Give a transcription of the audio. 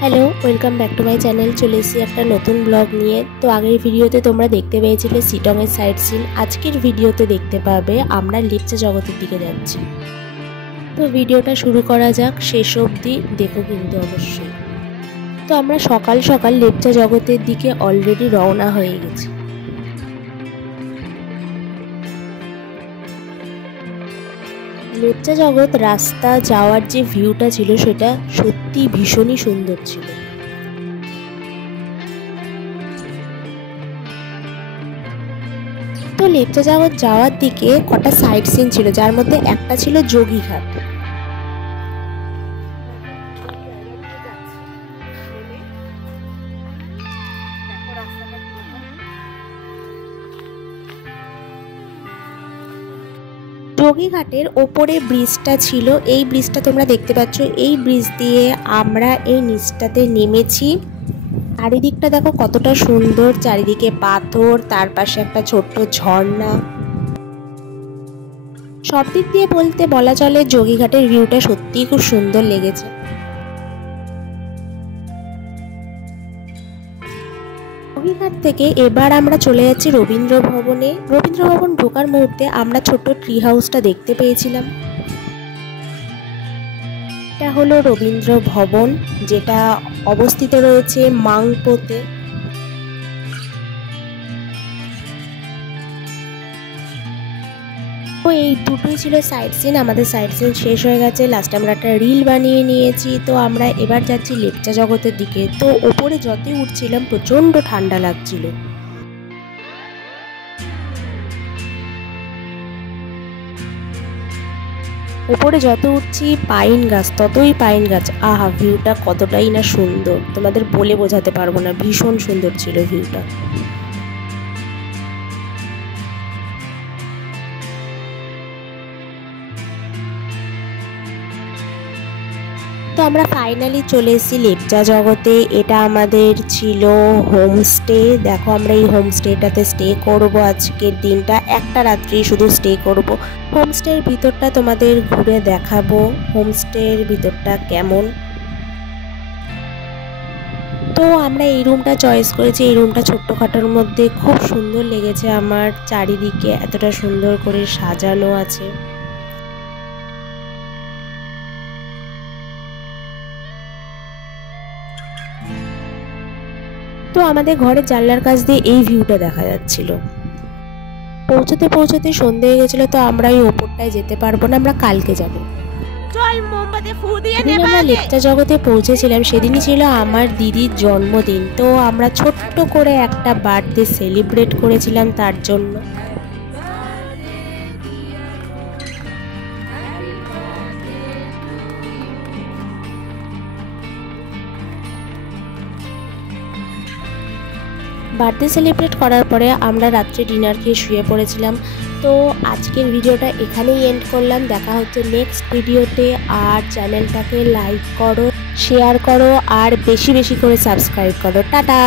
Hello, welcome back to my channel. চলে এসেছি একটা নতুন ব্লগ নিয়ে। তো আগের ভিডিওতে তোমরা দেখতে পেয়েছিলে শিটংয়ের সাইট সিন। আজকের ভিডিওতে দেখতে পাবে আমরা লেপচা জগতের দিকে যাচ্ছি। তো ভিডিওটা শুরু করা যাক, শেষ অবধি দেখো কিন্তু অবশ্যই। তো আমরা সকাল সকাল লেপচা জগতের দিকে অলরেডি রওনা হয়ে গেছি। লেপচা জগৎ রাস্তা যাওয়ার যে ভিউটা ছিল সেটা সত্যি ভীষণই সুন্দর ছিল। তো লেপচা জগৎ যাওয়ার দিকে কটা সাইট সিন ছিল, যার মধ্যে একটা ছিল যোগীঘাট। যোগীঘাটের ওপরে ব্রিজটা ছিল, এই ব্রিজটা তোমরা দেখতে পাচ্ছ। এই ব্রিজ দিয়ে আমরা এই নিচটাতে নেমেছি। চারিদিকটা দেখো কতটা সুন্দর, চারিদিকে পাথর, তার পাশে একটা ছোট্ট ঝর্ণা। সব দিক দিয়ে বলা চলে যোগীঘাটের ভিউটা সত্যিই খুব সুন্দর লেগেছে। যোগীঘাট থেকে এবার আমরা চলে যাচ্ছি রবীন্দ্র ভবনে। রবীন্দ্র ভবন ঢোকার মুহূর্তে আমরা ছোট্ট ট্রি হাউসটা দেখতে পেয়েছিলাম। এটা হলো রবীন্দ্র ভবন, যেটা অবস্থিত রয়েছে মাংপোতে। তো এই দুটোই ছিল সাইট সিন। আমাদের সাইট সিন শেষ হয়ে গেছে, লাস্টে আমরা একটা রিল বানিয়ে নিয়েছি। তো আমরা এবার যাচ্ছি লেপচা জগতের দিকে। তো ওপরে যতই উঠছিলাম প্রচণ্ড ঠান্ডা লাগছিল। উপরে যত উঠছি পাইন গাছ, ততই পাইন গাছ। আহা, ভিউটা কতটাই না সুন্দর, তোমাদের বলে বোঝাতে পারবো না, ভীষণ সুন্দর ছিল ভিউটা। তো আমরা ফাইনালি চলে এসেছি লেপচা জগতে। এটা আমাদের ছিল হোমস্টে। দেখো আমরা এই হোমস্টেটাতে স্টে করব আজকের দিনটা, একটা রাত্রি শুধু স্টে করব। হোমস্টের ভিতরটা তোমাদের ঘুরে দেখাবো, হোমস্টের ভিতরটা কেমন। তো আমরা এই রুমটা চয়েস করেছি। এই রুমটা ছোট্টখাটোর মধ্যে খুব সুন্দর লেগেছে আমার। চারিদিকে এতটা সুন্দর করে সাজানো আছে। তো আমাদের ঘরের জানলার কাছ দিয়ে এই ভিউটা দেখা যাচ্ছিল। পৌঁছতে পৌঁছতে সন্ধে হয়ে গেছিল। তো আমরা এই ওপরটায় যেতে পারবো না, আমরা কালকে যাব। আমরা লেপচা জগতে পৌঁছেছিলাম, সেদিনই ছিল আমার দিদির জন্মদিন। তো আমরা ছোট্ট করে একটা বার্থডে সেলিব্রেট করেছিলাম তার জন্য। বার্থডে সেলিব্রেট করার পরে আমরা রাত্রে ডিনার খেয়ে শুয়ে পড়েছিলাম। তো আজকের ভিডিওটা এখানেই এন্ড করলাম। দেখা হচ্ছে নেক্সট ভিডিওতে। আর চ্যানেলটাকে লাইক করো, শেয়ার করো আর বেশি বেশি করে সাবস্ক্রাইব করো। টাটা।